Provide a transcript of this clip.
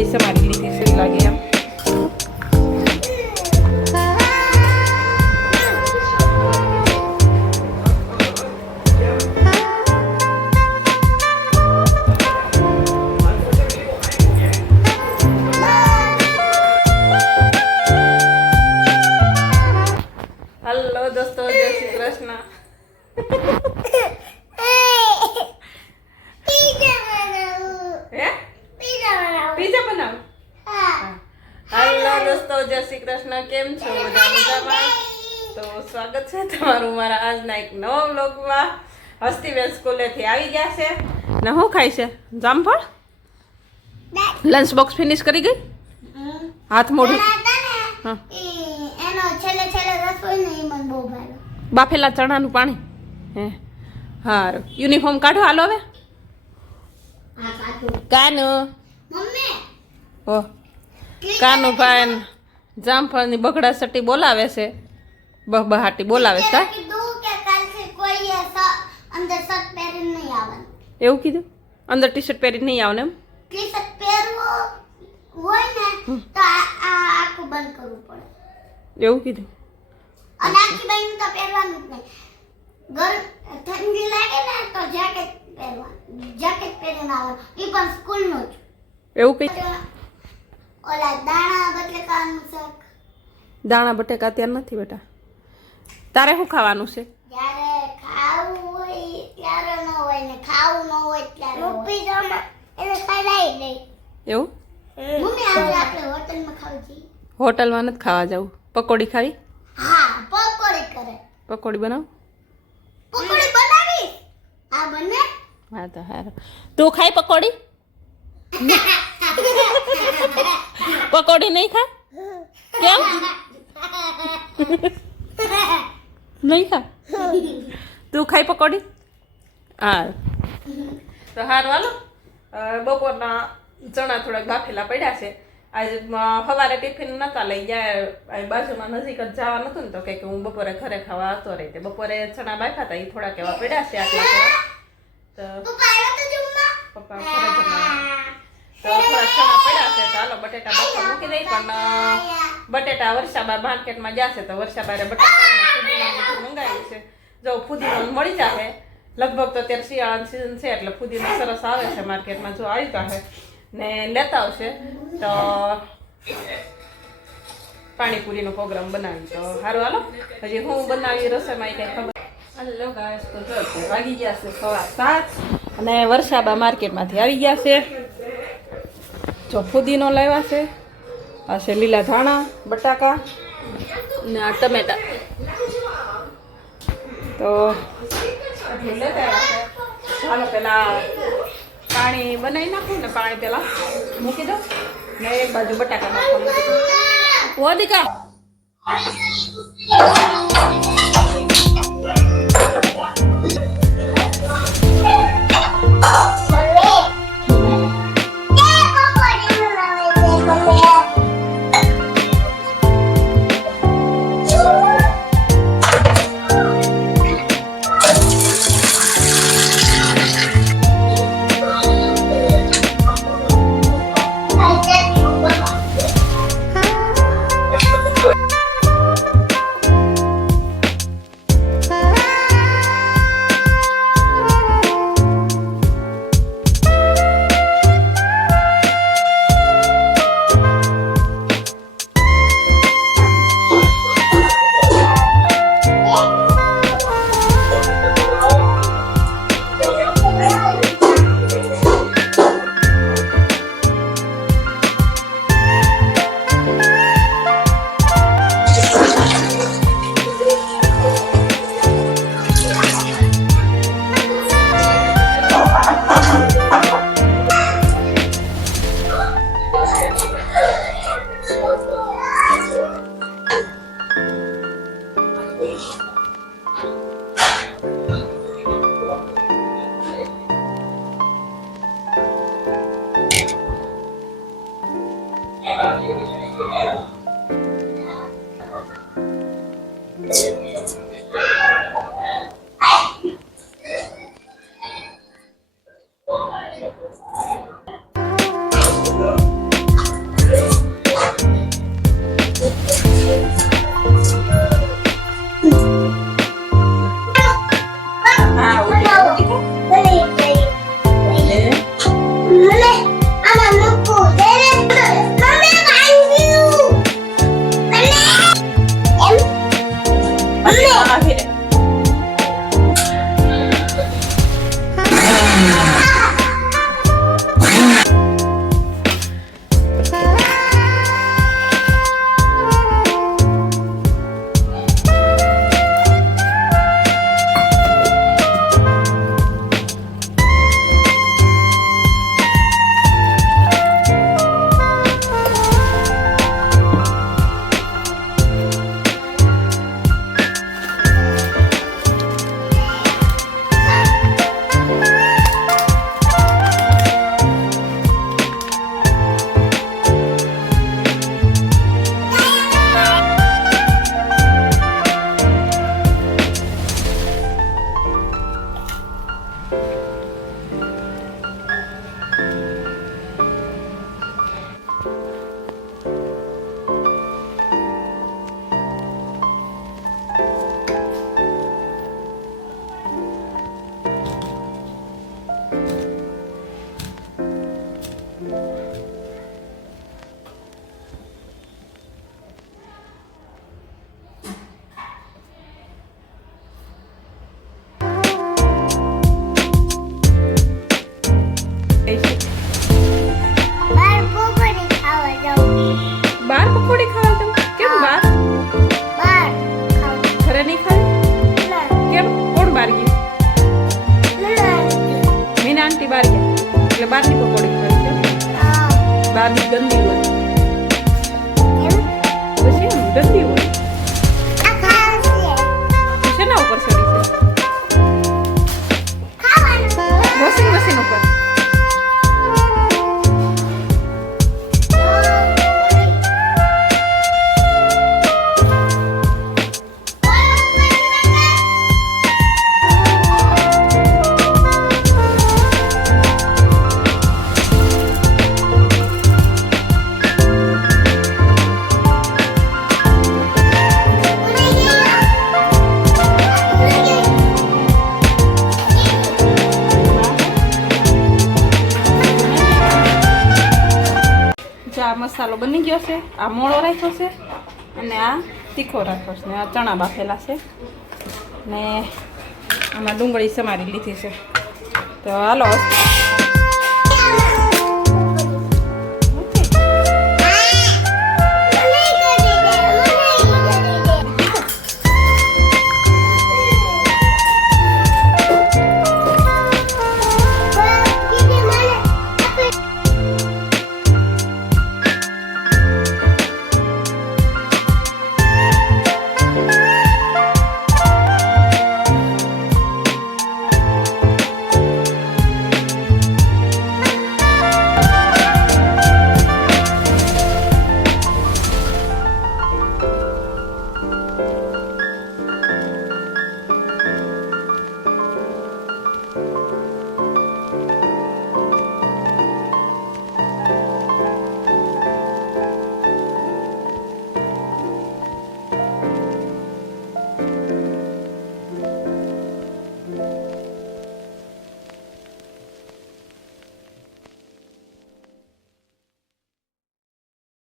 નવી સમારી લીધી છે લાગે એમ. હલો દોસ્તો, જય શ્રી કૃષ્ણ. પીઝા બનાવ. હલો દોસ્તો, જય શ્રી કૃષ્ણ. કેમ છો? બધા મજામાં? તો સ્વાગત છે તમારું મારા આજના એક નવા વ્લોગમાં. હસ્તીબેન સ્કૂલેથી આવી ગયા છે ને શું ખાય છે? જામફળ. લંચ બોક્સ ફિનિશ કરી ગઈ? હાથ મોઢું. હા, બાફેલા ચણાનું પાણી. હે હારું. યુનિફોર્મ કાઢો હાલો હવે. કાનુ ઓ કાનુ ભાઈ જામફળની બગડા સટી બોલાવે છે. બહાટી બોલાવે છે. એવું કીધું? અંદર ટી શર્ટ પહેરીને નહીં આવે એમ? ટી શર્ટ પહેરવું હોય ને તો આખું બંધ કરવું પડે. એવું કીધું? અને આખી બાઈ તો પહેરવાનું જ નહીં. ઠંડી લાગે ને તો જેકેટ પહેરવાનું. જેકેટ પહેરીને આવવાનું. એ પણ સ્કૂલનું જ. એવું કઈ? ઓલા દાણા બટેકાનું શાક. દાણા બટેકા ત્યાં નથી બેટા. તારે શું ખાવાનું છે? જ્યારે ખાવું હોય ત્યારે ન હોય ને ખાવું ન હોય ત્યારે મૂકી દો. એને ખાઈ દે. એવું? મમ્મી આજે આપણે હોટલમાં ખાવું છે. હોટલમાં નથી ખાવા જવું. પકોડી ખાવી? હા, પકોડી કરે. પકોડી બનાવ. પકોડી બનાવી. આ બને. હા તો હારું. તું ખાઈ પકોડી? પકોડી નહીં ખા? કેમ નહીં ખા? તું ખાઈ પકોડી? હા તો હારું હાલો. બપોરના ચણા થોડાક બાફેલા પડ્યા છે. આજે સવારે ટિફિન નહોતા લઈ ગયા. બાજુમાં નજીક જ જવા નતું ને તો કે હું બપોરે ઘરે ખાવા આવતો રહી. બપોરે ચણા બાફ્યા હતા એ થોડાક એવા પડ્યા છે આટલા. તો પપ્પા ઘરે જમવા તો થોડાક ચણા પડ્યા છે. તો હાલો બટેટા બાફવા મૂકી દઈ. પણ બટેટા વર્ષાબા માર્કેટમાં જશે તો વર્ષાબારે બટાકા ફુદીના મંગાવ્યું છે. જો ફુદીનો મળી જશે લગભગ. તો અત્યારે શિયાળાની સિઝન છે એટલે ફુદીનો સરસ આવે છે માર્કેટમાં. જો આવી જશે ને લેતા આવશે તો પાણીપુરીનો પ્રોગ્રામ બનાવી. તો સારું હાલો. હજી હું બનાવી રસોઈમાં કંઈ ખબર. હાલો ગાઈસ, તો જો વાગી ગયા છે 7:15 અને વર્ષાબા માર્કેટમાંથી આવી ગયા છે. જો ફુદીનો લાવ્યા છે. આ છે લીલા ધાણા, બટાકા ને આ ટમેટા. તો લેતા આવ્યા છે. ચાલો પેલા પાણી બનાવી નાખું ને પાણી પેલા મૂકી દો ને એક બાજુ બટાકા નાખવા મૂકી દો. વોદિકા છે? બાર પકોડી ખાવા જાઉં. બહાર પકોડી ખાવા જાવ? કેમ બહાર? બાર ખાવા. ઘરે નહીં ખાવી? ના, કેમ? કોણ બહાર ગયું? ના. મીના આંટી બહાર ગયા એટલે બહારની પકોડી ખાવી છે. હા. બહારની ગંદી હોય કેમ? પછી એમ ગંદી હોય. આ ખાવા છે. તું શેના ઉપર ચડી છે? ખાવાનું. વોશિંગ મશીન ઉપર. આ મસાલો બની ગયો છે, આ મોળો રાખ્યો છે અને આ તીખો રાખ્યો છે ને આ ચણા બાફેલા છે ને આમાં ડુંગળી સમારી લીધી છે. તો હાલો